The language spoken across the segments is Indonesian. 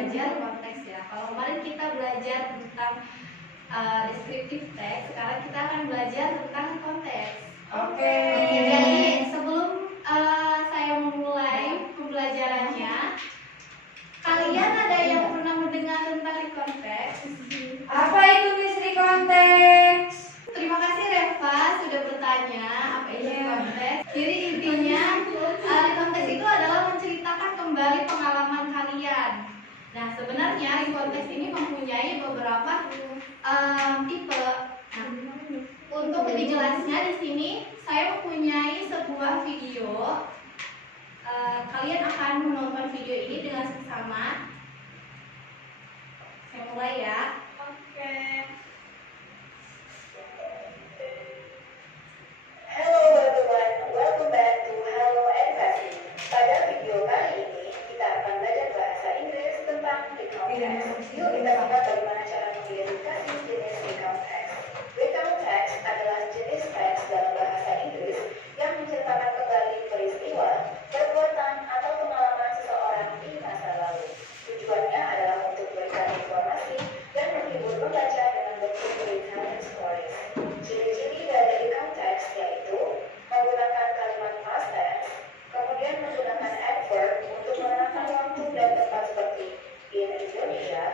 belajar konteks ya. Kalau kemarin kita belajar tentang descriptive text, sekarang kita akan belajar tentang konteks. Oke. Jadi sebelum saya memulai pembelajarannya, kalian ada yang pernah mendengar tentang konteks? Apa itu misteri konteks? Terima kasih Reva sudah bertanya apa itu konteks. Jadi intinya konteks itu adalah menceritakan kembali pengalaman kalian. Nah sebenarnya konteks ini mempunyai beberapa tipe. Nah, untuk lebih jelasnya di sini saya mempunyai sebuah video. Kalian akan menonton video ini dengan seksama. Saya mulai ya. Oke. Hello everyone, welcome back to Hello Edukasi. Pada video kali ini kita akan belajar bahasa Inggris tentang recount text. Yuk kita lihat bagaimana cara mengidentifikasi jenis recount text. Recount text adalah jenis teks dalam bahasa Inggris yang menceritakan kembali peristiwa, perbuatan atau pengalaman seseorang di masa lalu. Tujuannya adalah untuk memberikan informasi dan menghibur pembaca dengan bentuk retelling stories. Ciri-ciri dari recount text yaitu menggunakan kalimat past tense, kemudian menggunakan adverb untuk menerangkan waktu dan tempat seperti in Indonesia,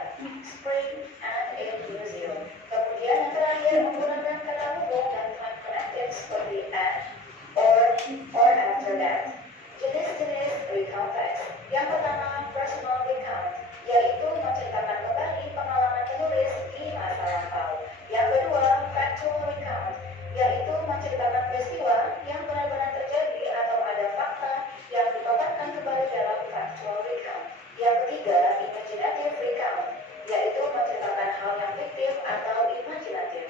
spring, and in New Zealand. Kemudian yang terakhir menggunakan kata hubung dan time connected seperti at, or after that. Jenis-jenis recount text. Yang pertama, personal recount, yaitu menceritakan kembali pengalaman penulis di masa lampau. Yang kedua, factual recount, yaitu menceritakan peristiwa yang benar-benar terjadi atau ada fakta yang dipaparkan kembali dalam factual recount. Yang ketiga, imaginative recount, yaitu menceritakan hal yang fiktif atau imajinatif.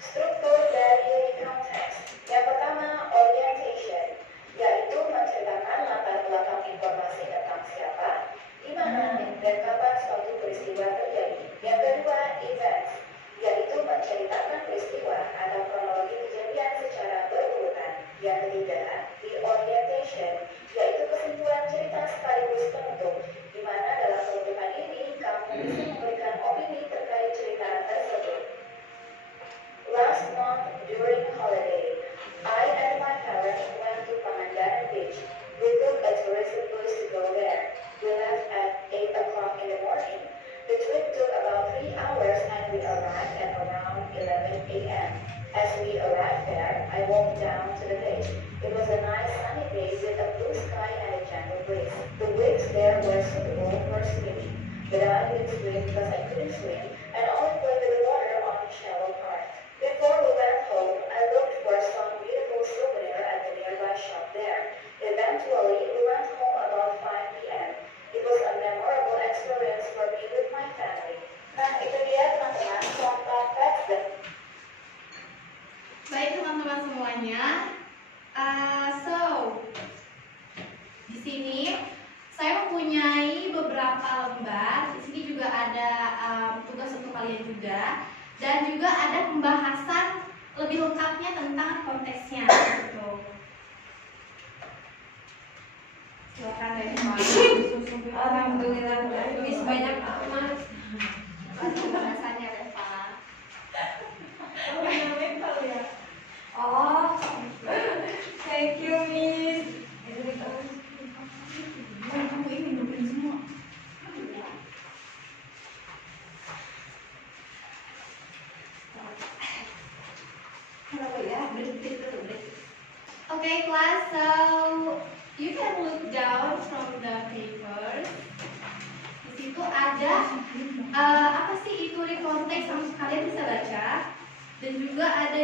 Struktur dari recount text. Yang pertama, orientation, yaitu menceritakan latar belakang informasi tentang siapa, di mana, dan kapan suatu peristiwa terjadi. Yang kedua, events, yaitu menceritakan peristiwa atau kronologi kejadian secara berurutan. Yang ketiga, the orientation, yaitu kesimpulan cerita sekaligus penutup, di mana dalam penutupan ini kamu bisa memberikan opini terkait cerita tersebut. Last month during holiday, I and my parents went to Pangandaran Beach. We took a tourism bus to go there. We left at 8 o'clock in the morning. The trip took about 3 hours and we arrived at around 11 a.m. As we arrived there, I walked down to the beach. It was a nice sunny day with a blue sky and a gentle breeze. The waves there were suitable for swimming, but I didn't swim because I couldn't swim and only played with the water on the shallow part. Before we went home, I looked for some beautiful souvenir at the nearby shop there. Eventually, we went home about 5 p.m. It was a memorable experience for me with my family. Nah, itu dia teman-teman contoh teks. Baik teman-teman semuanya. Di sini saya mempunyai beberapa lembar. Di sini juga ada tugas untuk kalian juga, dan juga ada pembahasan lebih lengkapnya tentang konteksnya. Gitu. Silakan Reva. Alhamdulillah, Miss banyak amat. Pembahasannya Reva. Oh, thank you, Miss. Kamu ini nungguin semua. Okay, class. So you can look down from the papers. Di situ ada apa sih itu konteks, sama kalian bisa baca. Dan juga ada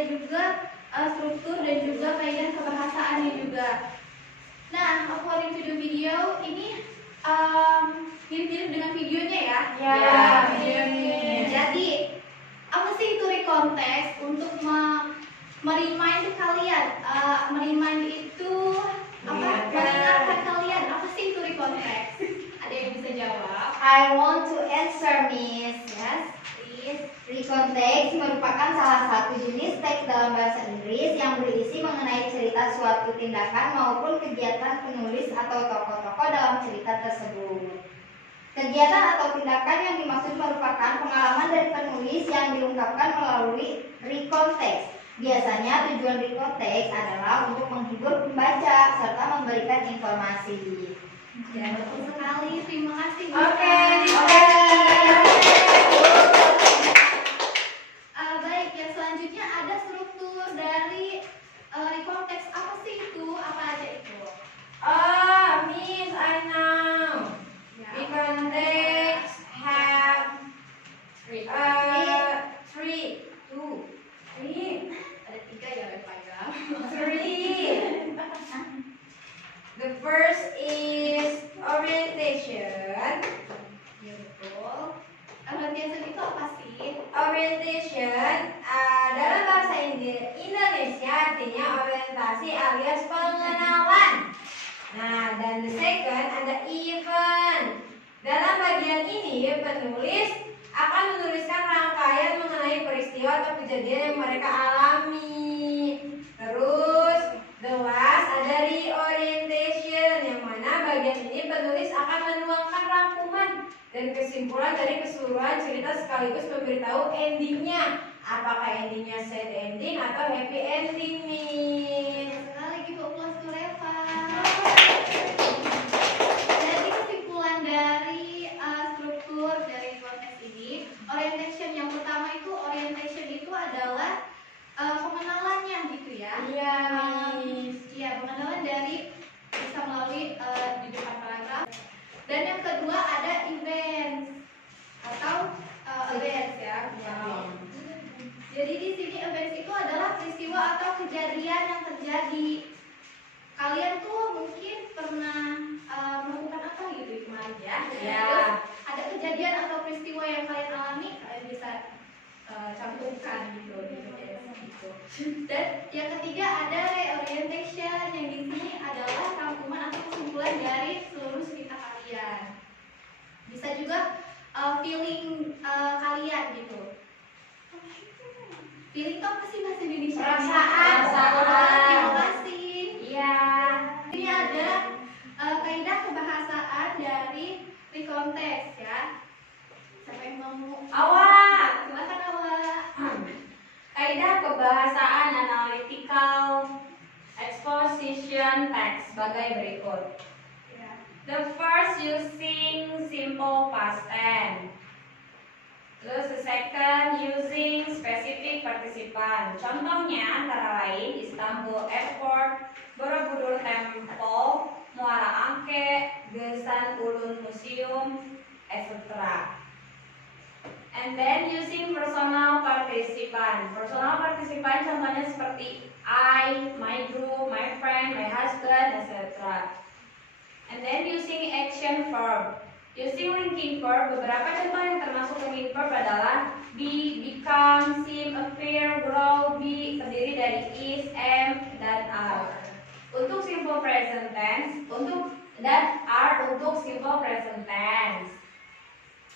struktur dan juga kaidah kebahasaannya juga. Nah, according to the video ini mirip-mirip dengan videonya ya. Ya, videonya. Jadi apa sih itu konteks? Untuk merimain kalian, merimain itu apa? Mengingatkan kalian apa sih itu konteks? Ada yang bisa jawab? I want to answer, Miss. Yes, please. Recontext merupakan salah satu jenis teks dalam bahasa Inggris yang berisi mengenai cerita suatu tindakan maupun kegiatan penulis atau tokoh-tokoh dalam cerita tersebut. Kegiatan atau tindakan yang dimaksud merupakan pengalaman dari penulis yang diungkapkan melalui rekonteks. Biasanya tujuan rekonteks adalah untuk menghibur pembaca serta memberikan informasi. Ya, betul sekali. Terima kasih. Oke, Baik, yang selanjutnya ada struktur dari rekonteks. Apa sih itu? Apa aja itu? Miss, I know. Ya. We context have three, Ada 3 ya, Pak. three. The first is orientation. Ya, betul. Orientation itu apa sih? Orientation dalam bahasa Indonesia artinya orientasi alias pengenalan. Nah, dan the second ada event. Dalam bagian ini penulis akan menuliskan rangkaian mengenai peristiwa atau kejadian yang mereka alami. Terus the last ada reorientation, yang mana bagian ini penulis akan menuangkan rangkuman dan kesimpulan dari keseluruhan cerita sekaligus memberitahu endingnya. Apakah endingnya sad ending atau happy ending nih? Sekali gitu, plus to Reva. Jadi kesimpulan dari struktur dari konteks ini, orientation yang pertama itu adalah pengenalannya gitu ya. Iya, Miss. Iya, pengenalan dari bisa melalui di depan paragraf. Dan yang kedua ada events atau events ya. Jadi di sini events itu adalah peristiwa atau kejadian yang terjadi. Kalian tuh mungkin pernah melakukan apa gitu kemarin ya? Ya. Terus ada kejadian atau peristiwa yang kalian alami, kalian bisa cantumkan gitu di events gitu. Dan yang ketiga ada reorientation, yang di sini adalah rangkuman atau kesimpulan dari seluruh cerita kalian. Bisa juga feeling kalian gitu. Feeling itu apa sih bahasa Indonesia? Perasaan. Terima kasih. Iya. Ini ada kaidah kebahasaan dari rekonteks ya. Siapa yang mau? Awak. Silakan Awak. Kaidah kebahasaan analytical exposition text sebagai berikut. Ya. The first using simple past tense. Terus the second using specific participan. Contohnya antara lain Istanbul Airport, Borobudur Temple, Muara Angke, Gesan Ulun Museum, etc. And then using personal participan. Personal participan contohnya seperti I, my group, my friend, my husband, etc. And then using action verb. Using linking verb, beberapa contoh yang termasuk linking verb adalah be, become, seem, appear, grow, be, terdiri dari is, am, dan are. Untuk simple present tense, dan are untuk simple present tense.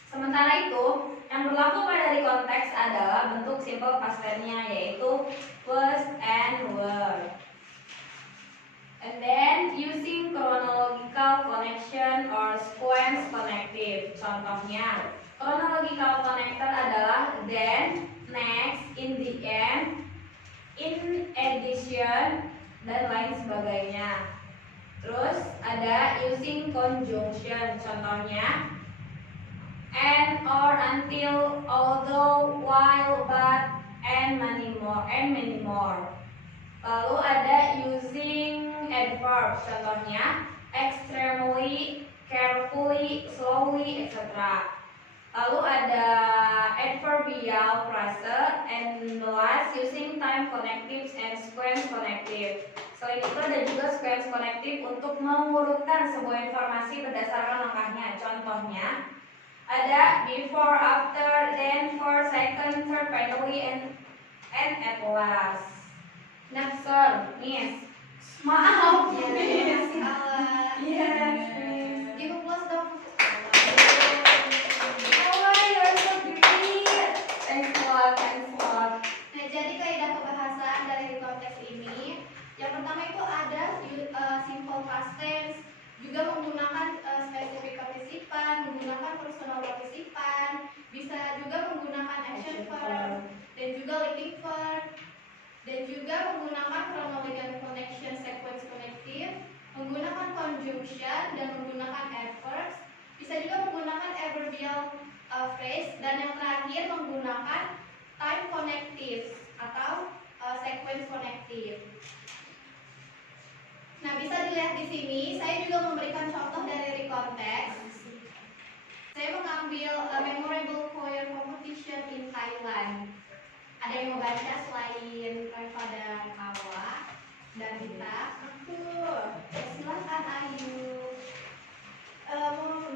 Sementara itu, yang berlaku pada rekonteks adalah bentuk simple past tense-nya, yaitu was and were. And then using chronological connection or sequence connective. Contohnya, chronological connector adalah then, next, in the end, in addition, dan lain sebagainya. Terus ada using conjunction. Contohnya, and, or, until, although, while, but, and many more. Lalu ada using adverbs, contohnya extremely, carefully, slowly, etc. Lalu ada adverbial phrase, and last using time connectives and sequence connective. Selain itu ada juga sequence connective untuk mengurutkan sebuah informasi berdasarkan langkahnya. Contohnya ada before, after, then, for, second, third, finally, and at last. Next one, Miss. Maaf, Miss. Yes, Miss. Give applause dong. Oh, you're so great. Thanks a lot. Nah, jadi kaidah kebahasaan dari konteks ini, yang pertama itu ada simple past tense, juga menggunakan specific participan, menggunakan bisa juga menggunakan action verb dan juga linking verb dan juga menggunakan chronological connection sequence connective, menggunakan conjunction dan menggunakan adverbs, bisa juga menggunakan adverbial phrase dan yang terakhir menggunakan time connective atau sequence connective. Nah, bisa dilihat di sini, saya juga memberikan contoh dari recontext. Saya mengambil memorable choir competition in Thailand. Ada yang mau baca selain Reva dan Awa dan Rita? Aku Silakan Ayu.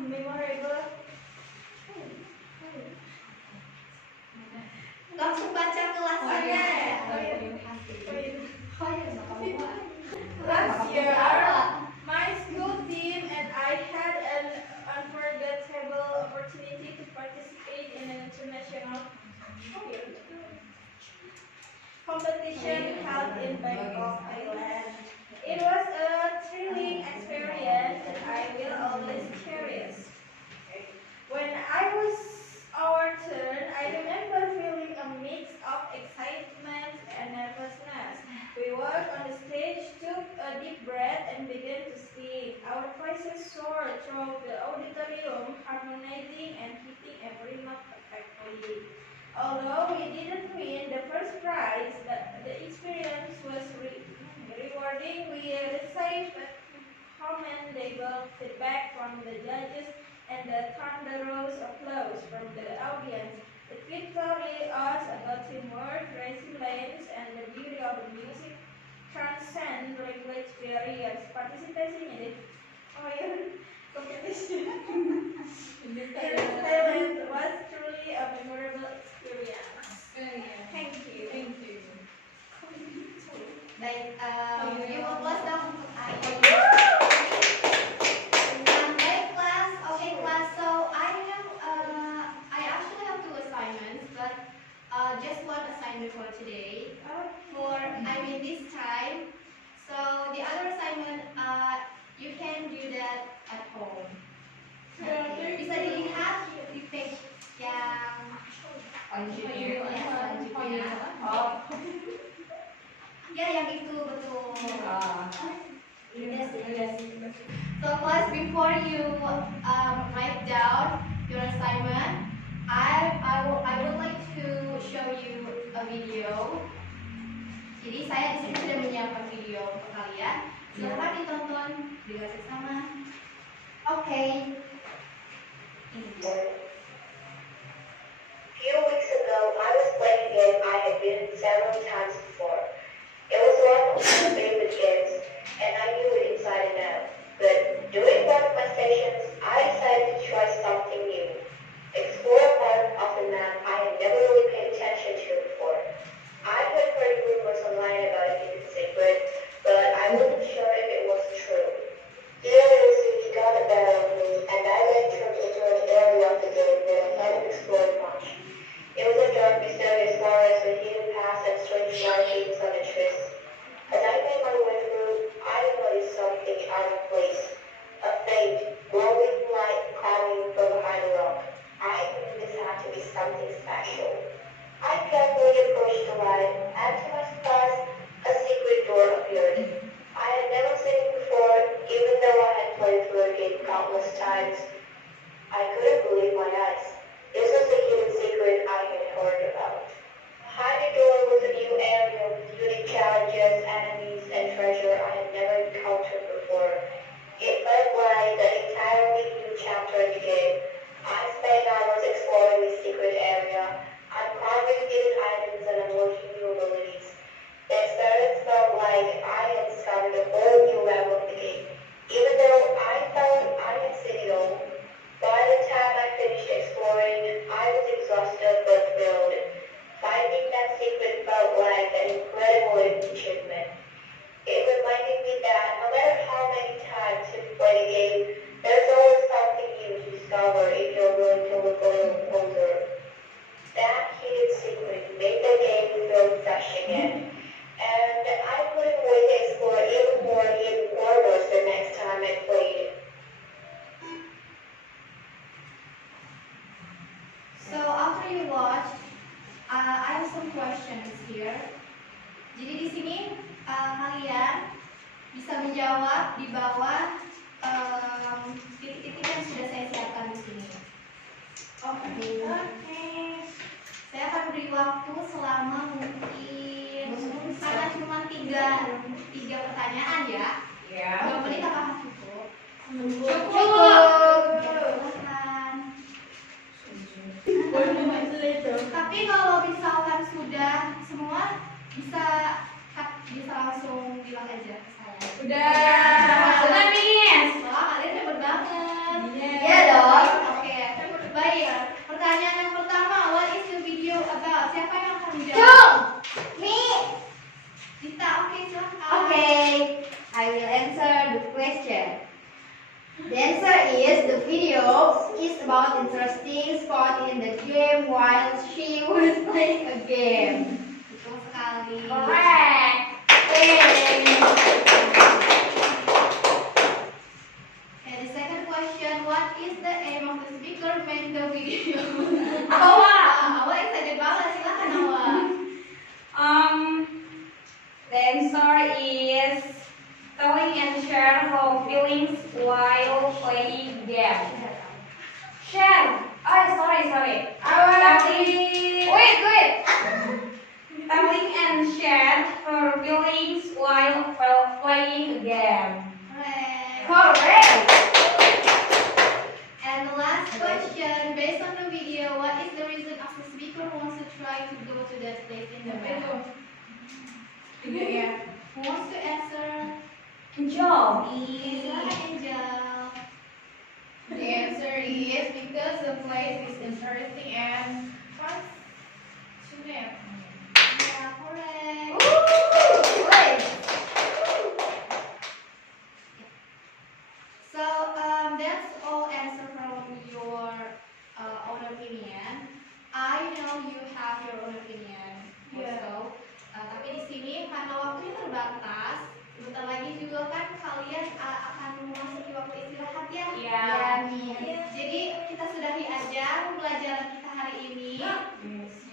memorable. Langsung baca kelasnya. Last year, my school team and I had an unforgettable opportunity to participate in an international competition held in Bangkok, Thailand. It was a thrilling experience and I will always cherish. When I was our turn, I remember feeling a mix of excitement and nervousness. We walked on the stage, took a deep breath, and began to sing. Our voices soared through the auditorium, harmonizing and hitting every note perfectly. Although we didn't win the first prize, the experience was rewarding. We received commendable feedback from the judges and the thunderous applause from the audience. The victory was about teamwork, resilience, and the beauty of the music transcend language barriers. Participating in the choir competition in Thailand was truly a memorable experience. Thank you. Baik, you mau kelas dong untuk Ayu. Baik kelas, oke kelas. So I actually have two assignments, but just one assignment for today. This time. So the other assignment, you can do that at home. Bisa dilihat di page yang selanjutnya. Ya, yang itu betul. So class, before you write down your assignment, I would like to show you a video. Jadi saya di sini sudah menyiapkan video untuk kalian. Silakan ditonton dengan seksama. Oke. Few weeks ago, I was playing a game I had been several times before. It was one of my favorite games, and I knew it inside and out. But during one of my sessions, I decided to try something new. Explore a part of the map I had never really paid attention to before. I had heard rumors online about a hidden secret, but I wasn't sure if it was true. Curiosity got the better of me, and I ventured into an area of the game that I hadn't explored much. It was a dark, mysterious forest with hidden paths and strange markings on the trees. As I made my way through, I noticed something out of place. A faint, glowing light coming from behind a rock. I knew this had to be something special. I carefully approached the light, and to my surprise, a secret door appeared. I had never seen it before, even though I had played through the game countless times. I couldn't believe my eyes. This was the hidden secret I had heard about. Behind the door was a new area with unique challenges, enemies, and treasure I had never encountered before. It felt like an entirely new chapter in the game. I spent hours exploring this secret area, uncovering hidden items and unlocking new abilities. some questions here. Jadi di sini kalian bisa menjawab di bawah titik-titik yang sudah saya siapkan di sini. Oke. Saya akan beri waktu selama mungkin karena cuma tiga pertanyaan ya. Ya. 2 menit apakah cukup? Cukup. Silakan. Tapi kalau misalkan sudah semua bisa langsung bilang aja ke saya. Sudah, Miss. Wah, kalian hebat banget. Iya dong. Oke, baik. Pertanyaan yang pertama, what is the video about? Siapa yang akan menjawab? Me. Dita, oke silakan. Okay, I will answer the question. The answer is the video is about interesting spot in the game while she was playing a game. Betul sekali. Correct. And the second question, what is the aim of the speaker main the video? Awal. Awal excited banget, silakan Awal. The answer is telling and share how feelings while playing game. Share. Oh, sorry. Wait. Telling and share her feelings while playing a game. Correct. And the last question, based on the video, what is the reason of the speaker wants to try to go to that place in the map? Who wants to answer? Angel. Silakan Angel. The answer is because the place is interesting and fun to them. Yeah, correct. So that's all answer from your own opinion. I know you have your own opinion also. Tapi di sini karena waktunya terbatas, sebentar lagi juga kan kalian akan memasuki waktu istirahat ya. Iya. Jadi kita sudahi aja pembelajaran kita hari ini.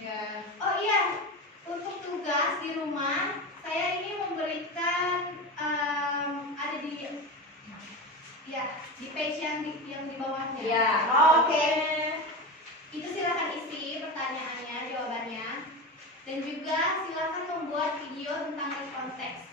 Yeah. Oh iya, untuk tugas di rumah saya ini memberikan ada di page yang di bawahnya. Iya. Oke. Itu silakan isi pertanyaannya, jawabannya, dan juga silakan membuat video tentang konteks.